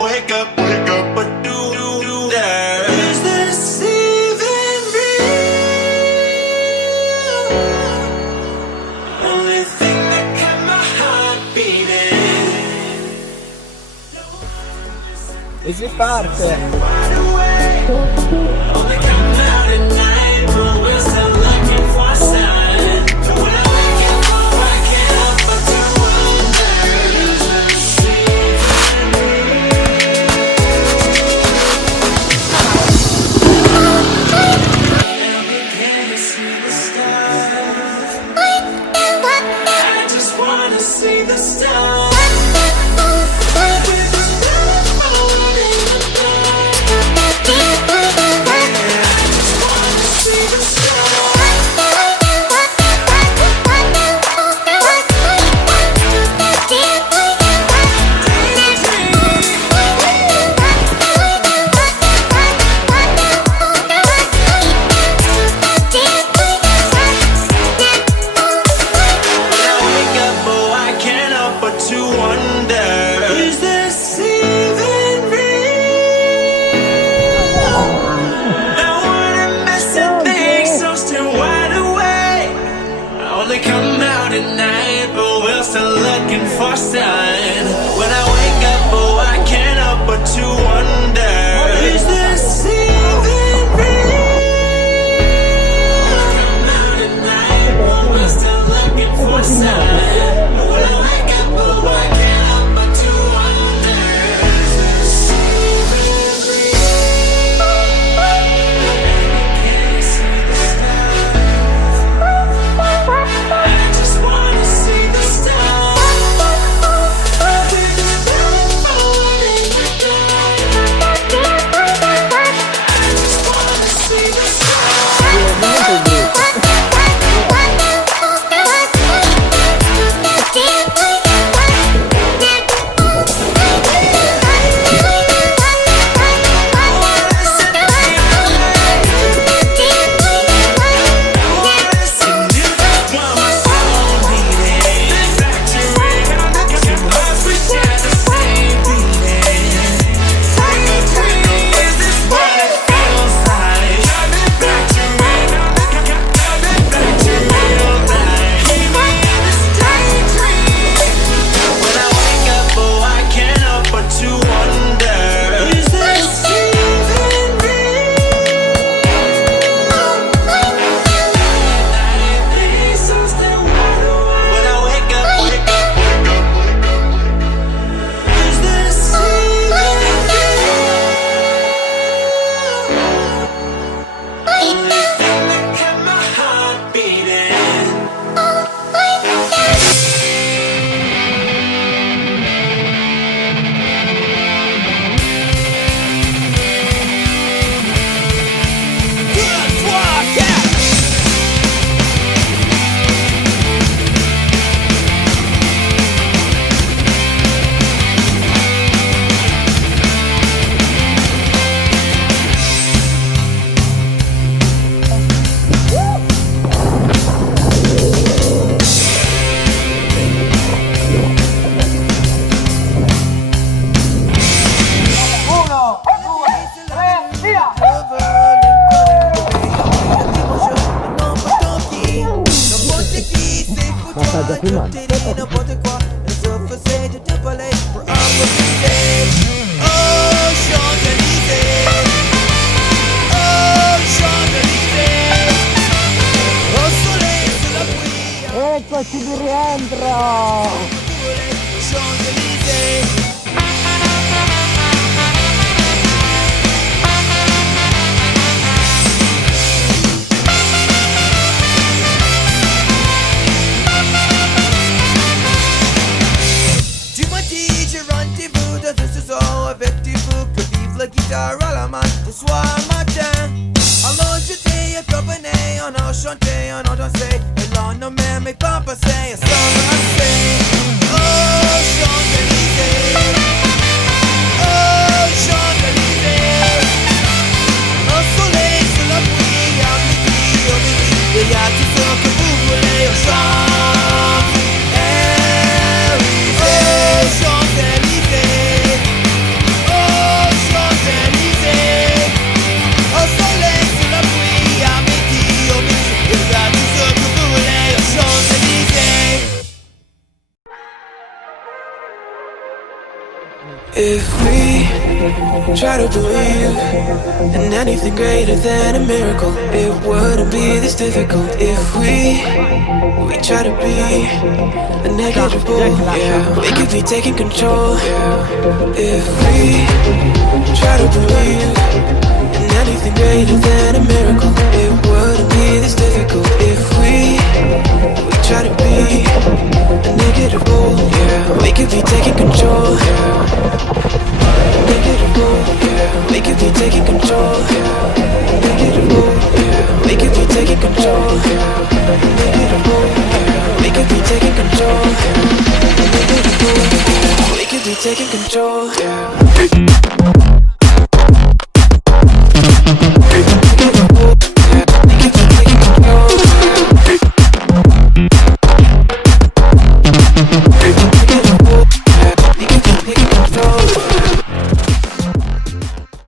wake up, but do that? Is this even real? Only thing that kept my heart beating. E si parte! Only come out at night, but we're still looking for a sign. When I wake up, I can't help but to wonder, is this even real? Can you see the stars? I just wanna see the stars. For sign. When I wake up, oh, I can't help but to wonder, is this even real? Come out at night, but we're still looking for sign. When I wake up, oh, I can't help but to wonder, is this even real? Can you see the stars? I just wanna see the stars. Già filmato. Eccoci di rientro! La guitare à la main, bonsoir matin. Alors j'étais accompagné, on a chanté, on a dansé. Et l'on nommait mes pas passés, à s'embrasser. Oh, Champs-Élysées. Oh, Champs-Élysées. Au soleil, sous la pluie, à midi, au midi. Il y a tout ce que vous voulez aux Champs-Élysées. Oh, Champs-Élysées. If we try to believe in anything greater than a miracle, it wouldn't be this difficult. If we try to be a negative bull, yeah, we could be taking control. If we try to believe in anything greater than a miracle, it wouldn't be this difficult. If we try to be a negative bull, yeah, we could be taking control. Negative bull, yeah, we could be taking control. Negative bull, yeah, we could be taking control. Negative bull, yeah, we could be taking control. Negative bull, yeah, we could be taking control.